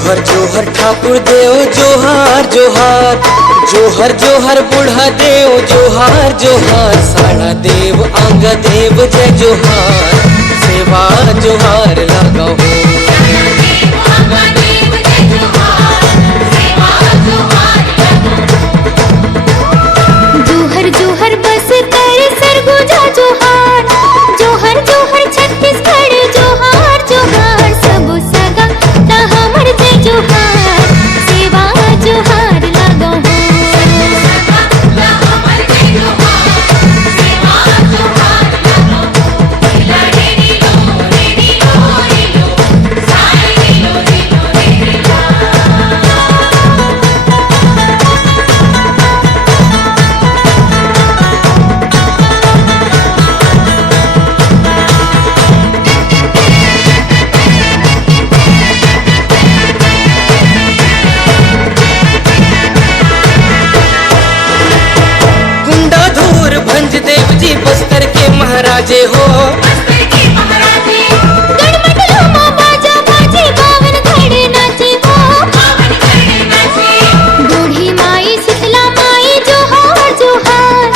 जोहर जोहर ठाकुर देव जोहार जोहार, जोहर जोहर बूढ़ा देव जोहार जोहार, साड़ा देव अंग देव जय जोहार, सेवा जोहार लगाओ। जोहर जोहर बस कर सरगुजा जोहार, जोहर जोहर छत्तीसगढ़ जोहार जोहार, सबो सगा ता हमर जय जोहार, सेवा जोहार लागो हो। देव जी बस्तर के महाराजे हो, बूढ़ी माई शीतला माई जोहार जोहार,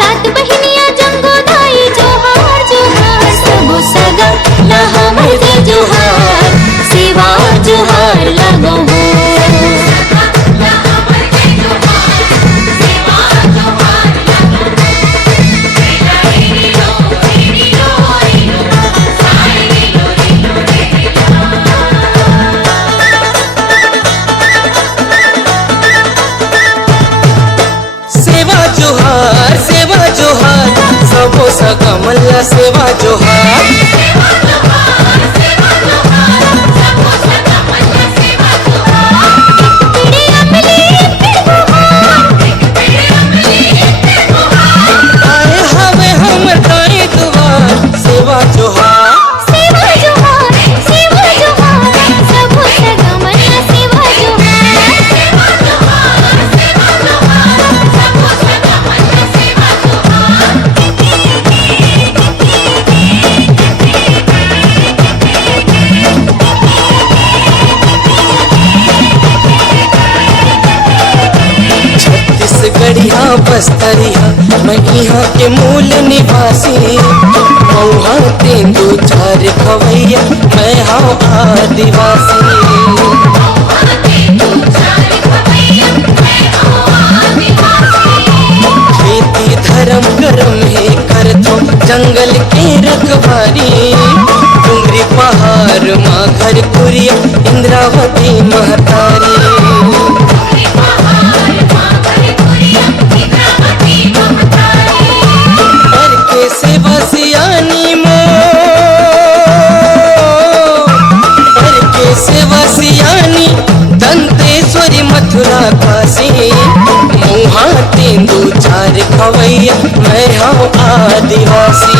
सात बहिनिया जंगो दाई जोहार जोहार, सबो सगा ला हमर जय जोहार, सेवा जोहार लागो हो। जोहार सेवा जोहार, सबो सगा मल्ला सेवा जोहार। आए हवे हमर दाई दुआर, सेवा जोहार सेवा जोहार सेवा जोहार, सबो सगा मल्ला सेवा जोहार। छत्तीसगढ़िया बस्तरिया मैं यहाँ के मूल निवासी, मऊहा तेंदू चार खवैया मैं हाँ आदिवासी। खेती धर्म कर्म है कर दो जंगल के रखवारी, डूंगरी पहाड़ माँ घर कुरिया इंद्रावती महतारी। सेवा सियानी मो पर के सेवा सियानी, दंतेश्वरी मथुरा काशी, मुहा तेंदू चार खवैया मैं हाँ आदिवासी।